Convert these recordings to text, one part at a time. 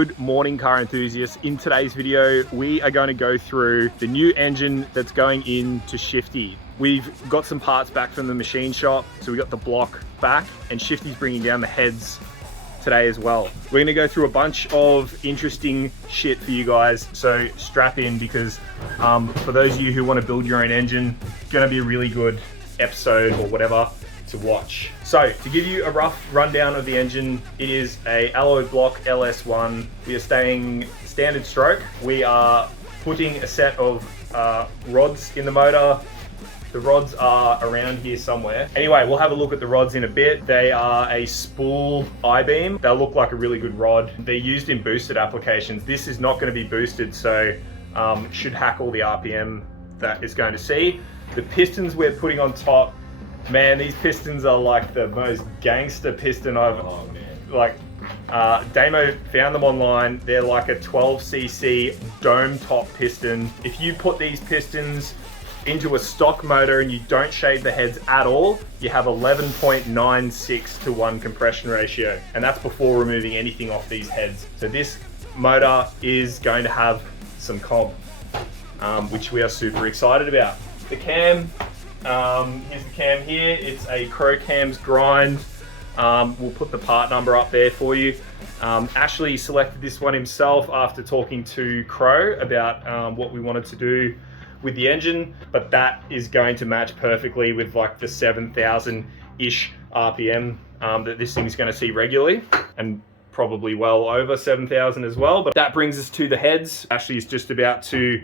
Good morning, car enthusiasts. In today's video, we are going to go through the new engine that's going into SHIFTY. We've got some parts back from the machine shop, so we got the block back, and SHIFTY's bringing down the heads today as well. We're going to go through a bunch of interesting shit for you guys, so strap in, because for those of you who want to build your own engine, it's going to be a really good episode or whatever to watch. So to give you a rough rundown of the engine, it is a alloy block LS1. We are staying standard stroke. We are putting a set of rods in the motor. The rods are around here somewhere. Anyway, we'll have a look at the rods in a bit. They are a spool I-beam. They look like a really good rod. They're used in boosted applications. This is not going to be boosted, so it should hack all the RPM that it's going to see. The pistons we're putting on top, man, these pistons are like the most gangster piston I've, Damo found them online. They're like a 12cc dome top piston. If you put these pistons into a stock motor and you don't shade the heads at all, you have 11.96 to 1 compression ratio. And that's before removing anything off these heads. So this motor is going to have some comp, which we are super excited about. The cam, here's the cam here. It's a Crow Cams grind. We'll put the part number up there for you. Ashley selected this one himself after talking to Crow about what we wanted to do with the engine, but that is going to match perfectly with like the 7,000-ish RPM that this thing is going to see regularly, and probably well over 7,000 as well. But that brings us to the heads. Ashley is just about to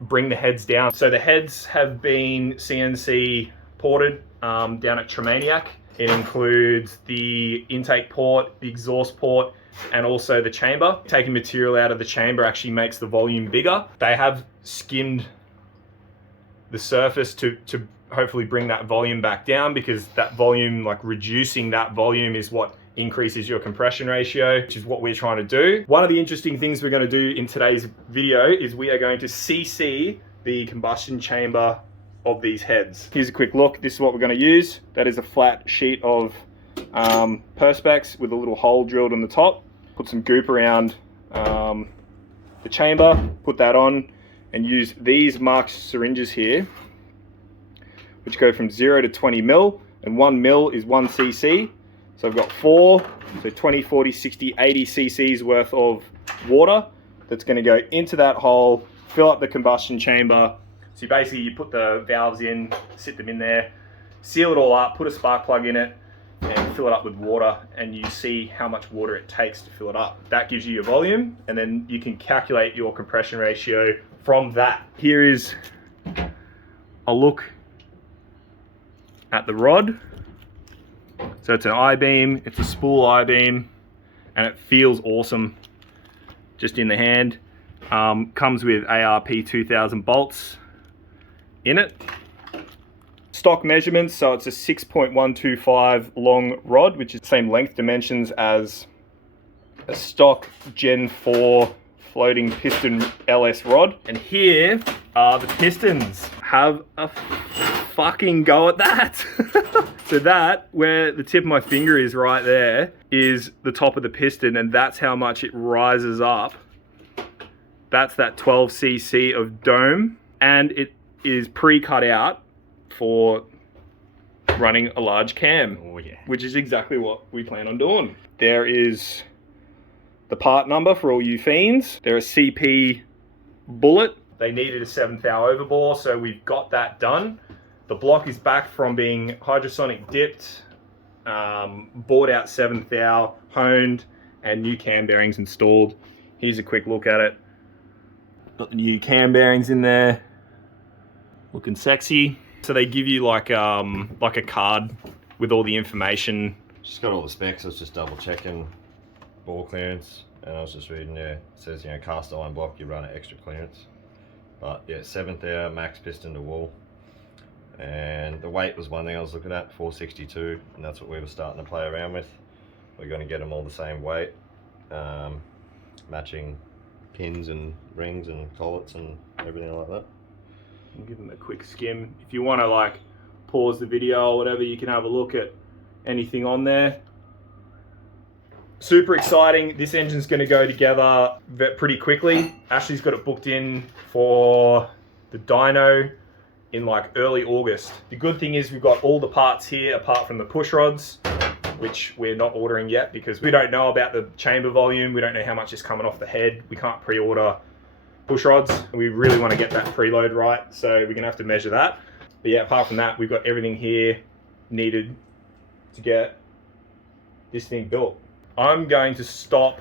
bring the heads down. So the heads have been CNC ported down at Tremaniac. It includes the intake port, the exhaust port, and also the chamber. Taking material out of the chamber actually makes the volume bigger. They have skimmed the surface to hopefully bring that volume back down, because that volume, like reducing that volume, is what increases your compression ratio, which is what we're trying to do. One of the interesting things we're going to do in today's video is we are going to CC the combustion chamber of these heads. Here's a quick look. This is what we're going to use. That is a flat sheet of Perspex with a little hole drilled in the top. Put some goop around the chamber, put that on, and use these marked syringes here, which go from 0 to 20 mil, and 1 mil is 1 cc. So I've got 4, so 20, 40, 60, 80 cc's worth of water that's going to go into that hole, fill up the combustion chamber. So you put the valves in, sit them in there, seal it all up, put a spark plug in it, and fill it up with water, and you see how much water it takes to fill it up. That gives you your volume, and then you can calculate your compression ratio from that. Here is a look at the rod. So it's an I-beam, it's a spool I-beam, and it feels awesome just in the hand. Comes with ARP 2000 bolts in it. Stock measurements, so it's a 6.125 long rod, which is the same length dimensions as a stock Gen 4 floating piston LS rod. And here are the pistons. Have a fucking go at that. So that, where the tip of my finger is right there, is the top of the piston, and that's how much it rises up. That's that 12cc of dome, and it is pre-cut out for running a large cam. Oh, yeah. Which is exactly what we plan on doing. There is the part number for all you fiends. They're a CP bullet. They needed a 7th thou overbore, so we've got that done. The block is back from being hydrosonic dipped, bored out 7th thou, honed, and new cam bearings installed. Here's a quick look at it. Got the new cam bearings in there, looking sexy. So they give you like a card with all the information. Just got all the specs. I was just double checking bore clearance, and I was just reading there. It says, you know, cast iron block, you run an extra clearance. But yeah, 7th thou, max piston to wall. And the weight was one thing I was looking at, 462, and that's what we were starting to play around with. We're going to get them all the same weight, matching pins and rings and collets and everything like that. I'll give them a quick skim. If you want to like pause the video or whatever, you can have a look at anything on there. super exciting. This engine's going to go together pretty quickly. Ashley's got it booked in for the dyno in like early August. The good thing is we've got all the parts here apart from the push rods, which we're not ordering yet because we don't know about the chamber volume. We don't know how much is coming off the head. We can't pre-order push rods. We really want to get that preload right, so we're going to have to measure that. But yeah, apart from that, we've got everything here needed to get this thing built. I'm going to stop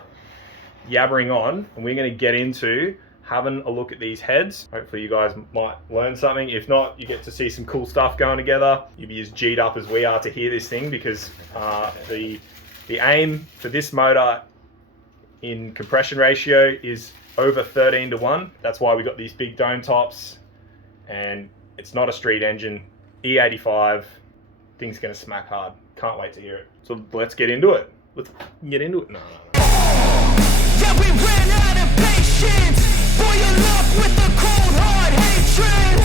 yabbering on and we're going to get into having a look at these heads. Hopefully you guys might learn something. If not, you get to see some cool stuff going together. You'll be as G'd up as we are to hear this thing because the aim for this motor in compression ratio is over 13:1. That's why we got these big dome tops, and it's not a street engine. E85, thing's gonna smack hard. Can't wait to hear it. So let's get into it. Let's get into it. No. Yeah, we ran out of patience. Boil up with the cold hard hatred.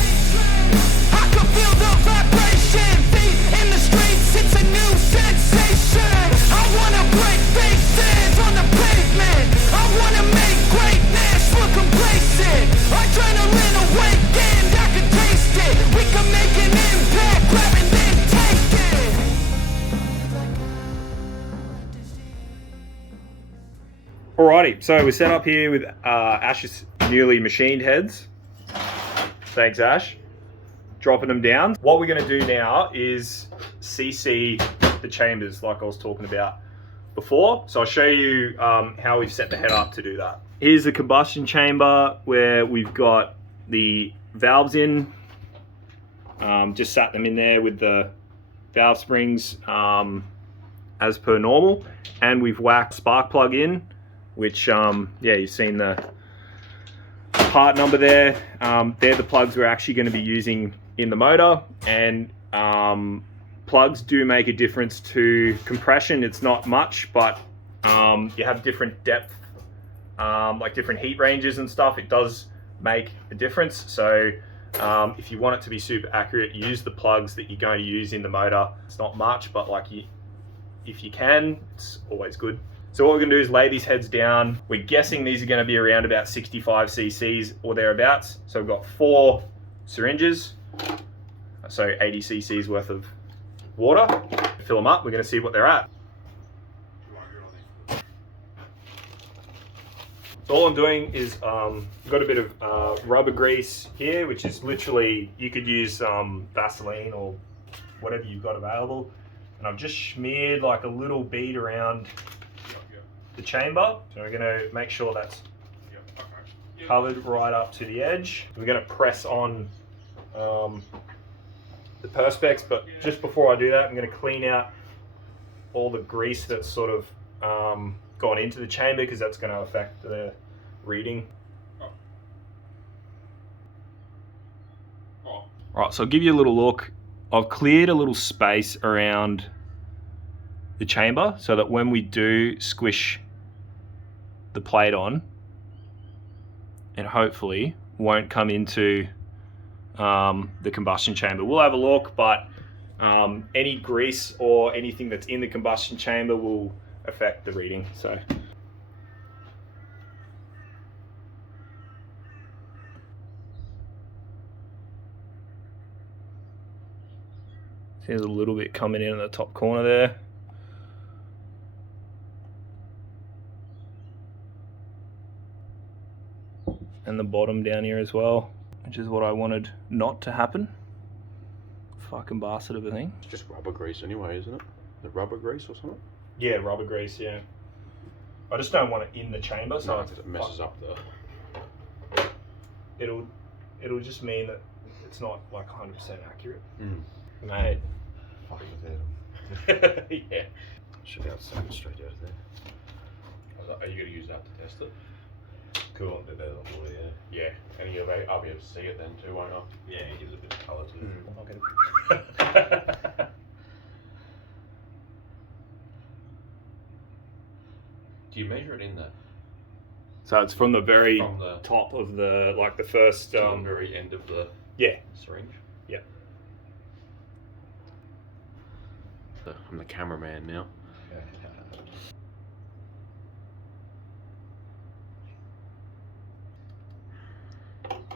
I can feel the vibration. Feet in the streets, it's a new sensation. I wanna break faces on the pavement. I wanna make greatness look complacent. Adrenaline awakened, I can taste it. We can make an impact, grab and then take it. Alrighty, so we're set up here with Ash's newly machined heads. Thanks, Ash. Dropping them down. What we're going to do now is CC the chambers like I was talking about before. So I'll show you how we've set the head up to do that. Here's the combustion chamber where we've got the valves in. Just sat them in there with the valve springs as per normal. And we've whacked spark plug in, which, yeah, you've seen the part number there. They're the plugs we're actually going to be using in the motor, and plugs do make a difference to compression. It's not much, but you have different depth, like different heat ranges and stuff. It does make a difference. So if you want it to be super accurate, use the plugs that you're going to use in the motor. It's not much, but like if you can, it's always good. So what we're going to do is lay these heads down. We're guessing these are going to be around about 65 cc's or thereabouts. So we've got 4 syringes, so 80 cc's worth of water. Fill them up. We're going to see what they're at. So all I'm doing is got a bit of rubber grease here, which is literally, you could use Vaseline or whatever you've got available. And I've just smeared like a little bead around the chamber. So we're going to make sure that's covered right up to the edge. We're going to press on the perspex, but just before I do that, I'm going to clean out all the grease that's sort of gone into the chamber, because that's going to affect the reading. Right, so I'll give you a little look. I've cleared a little space around the chamber so that when we do squish the plate on, it hopefully won't come into the combustion chamber. We'll have a look, but any grease or anything that's in the combustion chamber will affect the reading. So there's a little bit coming in the top corner there. And the bottom down here as well, which is what I wanted not to happen. Fucking bastard of a thing. It's just rubber grease anyway, isn't it? The rubber grease or something? Yeah, rubber grease, yeah. I just don't want it in the chamber, so No, it messes up the... It'll just mean that it's not like 100% accurate. Mate. Fuck with it. Yeah. Should be able to suck it straight out of there. I was like, are you going to use that to test it? Cool, a bit better than water, yeah. Yeah, and I'll be able to see it then too, won't I? Yeah, it gives it a bit of colour to it. Do you measure it in there? So it's from the very From the top of the, like the first... to the very end of the yeah. syringe? Yeah. I'm the cameraman now.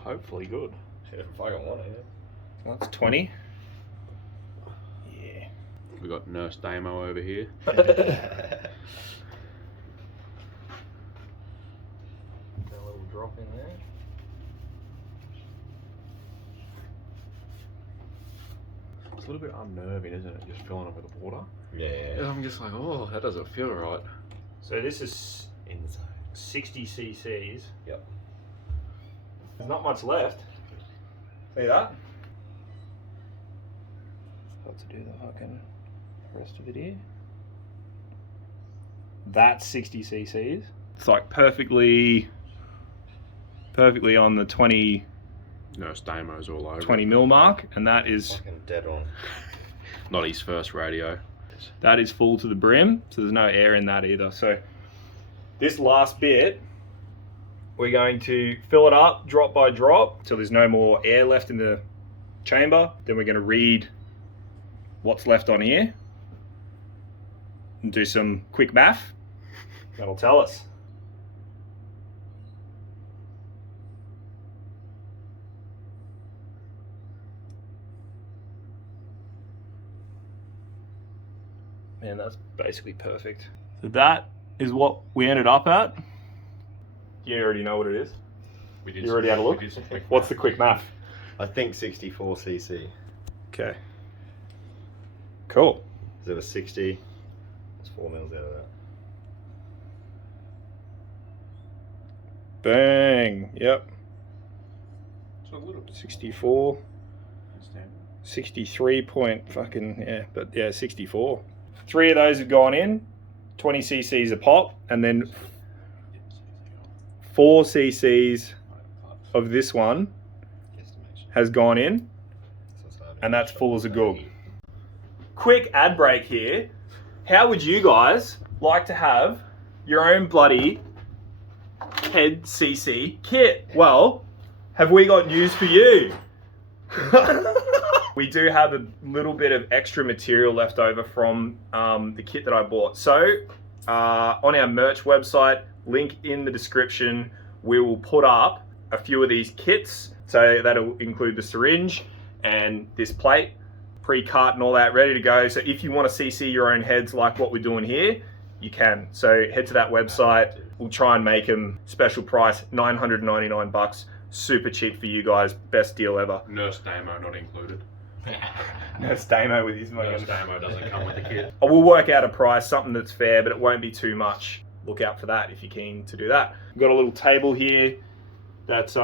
hopefully good. Yeah, if I got one, Well, that's 20. Yeah. We got Nurse Damo over here. yeah. A little drop in there. It's a little bit unnerving, isn't it? Just filling it with water. Yeah. I'm just like, oh, that doesn't feel right. So this is In the zone. 60 cc's. Yep. There's not much left. See that? Got to do the fucking rest of it here. That's 60 cc's. It's like perfectly on the 20 Nurse Damo's all over. 20 mil mark, and that is Fucking dead on. Not his first radio. that is full to the brim, so there's no air in that either. So this last bit, we're going to fill it up drop by drop till there's no more air left in the chamber. Then we're going to read what's left on here and do some quick math. That'll tell us. Man, that's basically perfect. So that is what we ended up at. You already know what it is. We did You already had a look? we did some quick What's the quick math? I think 64 cc. Okay. Cool. There was 60. That's 4 mils out of that. Bang. Yep. So a little bit. 64. 63 point fucking, yeah, but yeah, 64. 3 of those have gone in, 20 cc's a pop, and then 4 cc's of this one Estimation. has gone in, So it's hard. and that's full as a goog. Quick ad break here. How would you guys like to have your own bloody head CC kit? Well, have we got news for you? We do have a little bit of extra material left over from the kit that I bought. So on our merch website, link in the description, we will put up a few of these kits. So that'll include the syringe and this plate, pre-cut and all that, ready to go. So if you want to CC your own heads like what we're doing here, you can. So head to that website. We'll try and make them special price, $999. Super cheap for you guys. Best deal ever. Nurse Damo not included. That's Damo with his money. Nurse Damo doesn't come with the kit. We'll work out a price, something that's fair, but it won't be too much. Look out for that if you're keen to do that. We've got a little table here that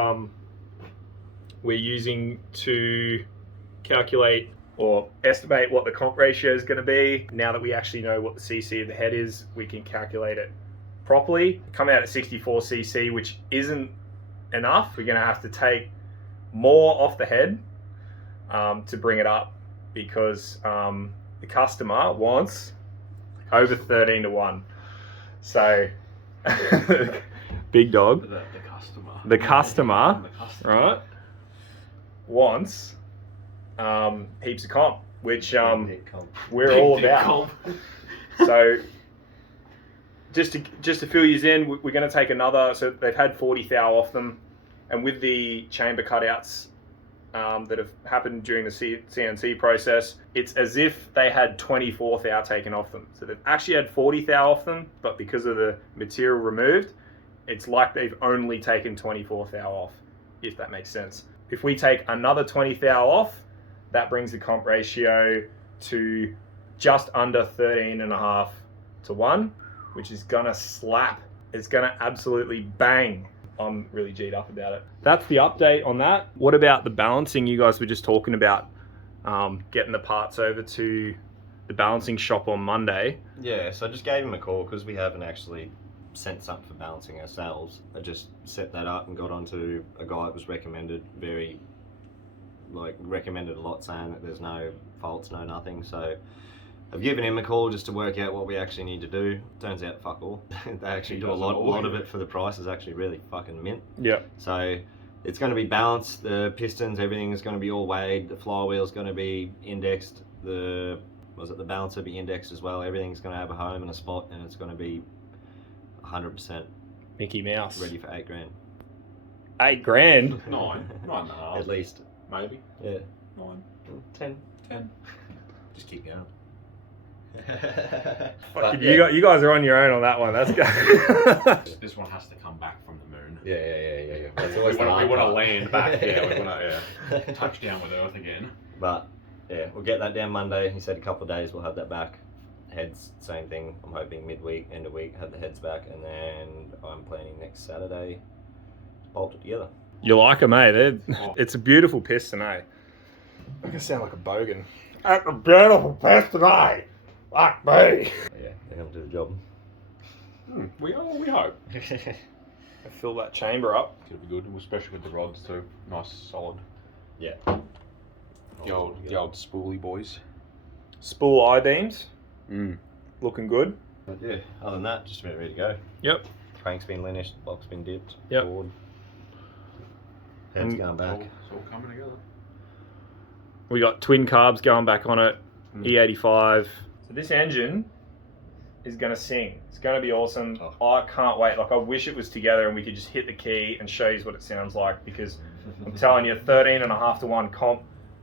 we're using to calculate or estimate what the comp ratio is going to be. Now that we actually know what the CC of the head is, we can calculate it properly. Come out at 64 CC, which isn't enough. We're going to have to take more off the head to bring it up, because the customer wants over 13-1. So big dog, the customer, right, wants heaps of comp, which we're all about. So just to fill you in, we're going to take another. So they've had 40 thou off them, and with the chamber cutouts that have happened during the CNC process, it's as if they had 24 thou taken off them. So they've actually had 40 thou off them, but because of the material removed, it's like they've only taken 24 thou off, if that makes sense. If we take another 20 thou off, that brings the comp ratio to just under 13.5-1, which is gonna slap. It's gonna absolutely bang. I'm really G'd up about it. That's the update on that. What about the balancing? You guys were just talking about getting the parts over to the balancing shop on Monday. Yeah, so I just gave him a call because we haven't actually sent something for balancing ourselves. I just set that up and got onto a guy that was recommended, recommended a lot, saying that there's no faults, no nothing. So I've given him a call just to work out what we actually need to do. Turns out, fuck all. They actually do a lot of it for the price is actually really fucking mint. Yeah. So it's going to be balanced. The pistons, everything is going to be all weighed. The flywheel is going to be indexed. The balancer will be indexed as well. Everything's going to have a home and a spot, and it's going to be 100% Mickey Mouse. ready for $8 grand. 8 grand. 9, 9.5. At least. Maybe. Yeah. 9, 10. 10. Just keep going. Fucking, you guys are on your own on that one. That's good. This one has to come back from the moon. Yeah. That's We always the want hard to part. land back. Yeah, we want to touch down with Earth again. But yeah, we'll get that down Monday. He said a couple of days we'll have that back. Heads, same thing. I'm hoping midweek, end of week, have the heads back, and then I'm planning next Saturday bolt it together. You like them, eh? It's a beautiful piston, eh? I'm gonna sound like a bogan. That's a beautiful piston, eh? Like me. Yeah, they're gonna do the job. We hope. Fill that chamber up. It'll be good, especially with the rods too. Nice, solid. Yeah. The old spoolie boys. Spool I-beams. Mm. Looking good. But yeah, other than that, just about ready to go. Yep. Crank's been linished, block's been dipped, Yep. board. Head's going back. It's all coming together. We got twin carbs going back on it. E85. So this engine is going to sing. It's going to be awesome. Oh. I can't wait. Like, I wish it was together and we could just hit the key and show you what it sounds like, because I'm telling you, 13.5 to 1 comp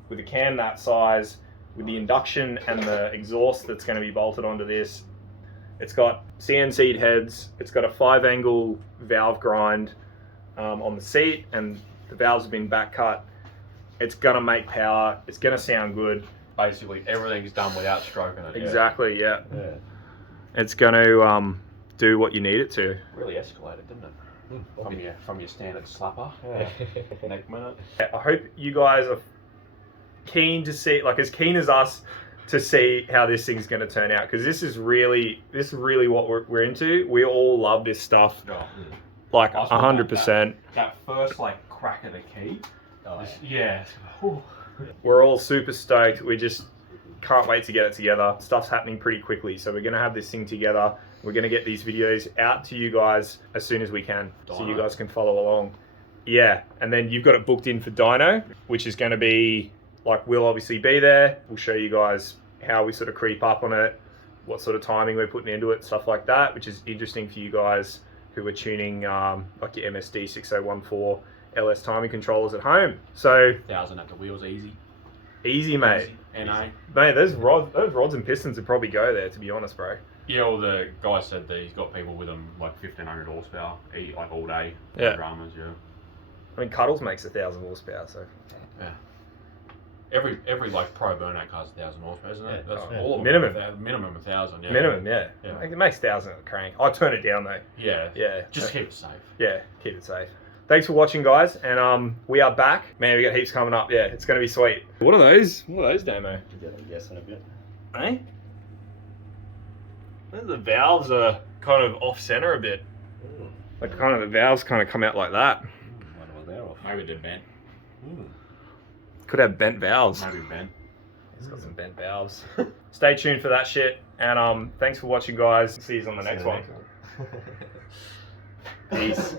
with a cam that size, with the induction and the exhaust that's going to be bolted onto this. It's got CNC'd heads. It's got a 5-angle valve grind on the seat, and the valves have been back cut. It's going to make power. It's going to sound good. Basically, everything's done without stroking it. Exactly, yeah. Yeah. It's going to do what you need it to. Really escalated, didn't it? From your standard slapper. Yeah. Next minute. I hope you guys are keen to see, like as keen as us, to see how this thing's going to turn out, because this is really what we're into. We all love this stuff, Oh, like I saw 100%. that first crack of the key. Oh, Yeah. Whew. We're all super stoked. We just can't wait to get it together. Stuff's happening pretty quickly, so we're going to have this thing together. We're going to get these videos out to you guys as soon as we can, so you guys can follow along. Yeah, and then you've got it booked in for dyno, which is going to be, like, we'll obviously be there. We'll show you guys how we sort of creep up on it, what sort of timing we're putting into it, stuff like that, which is interesting for you guys who are tuning like your MSD 6014 LS timing controllers at home. So 1,000 at the wheels, easy. easy, mate. NA. Mate, those rods and pistons would probably go there, to be honest, bro. Yeah, well, the guy said that he's got people with them like 1,500 horsepower, like all day. Yeah. Dramas, yeah. I mean, Cuddles makes 1,000 horsepower, so. Yeah. Every like pro burnout car's 1,000 horsepower, isn't it? Yeah. That's Oh, all of minimum. them. Minimum 1,000. Yeah. Minimum, yeah. Yeah. It makes 1,000 at the crank. I turn it down though. Yeah. Yeah. Just keep it safe. Yeah, keep it safe. Thanks for watching, guys, and we are back. Man, we got heaps coming up. Yeah, it's gonna be sweet. What are those? What are those, Damo? Get a guess in a bit. Eh? The valves are kind of off center a bit. Like, kind of the valves kind of come out like that. Wonder what they're off. Maybe they're bent. Could have bent valves. Maybe bent. It's got some bent valves. Stay tuned for that shit, and thanks for watching, guys. See you on the next one. Peace.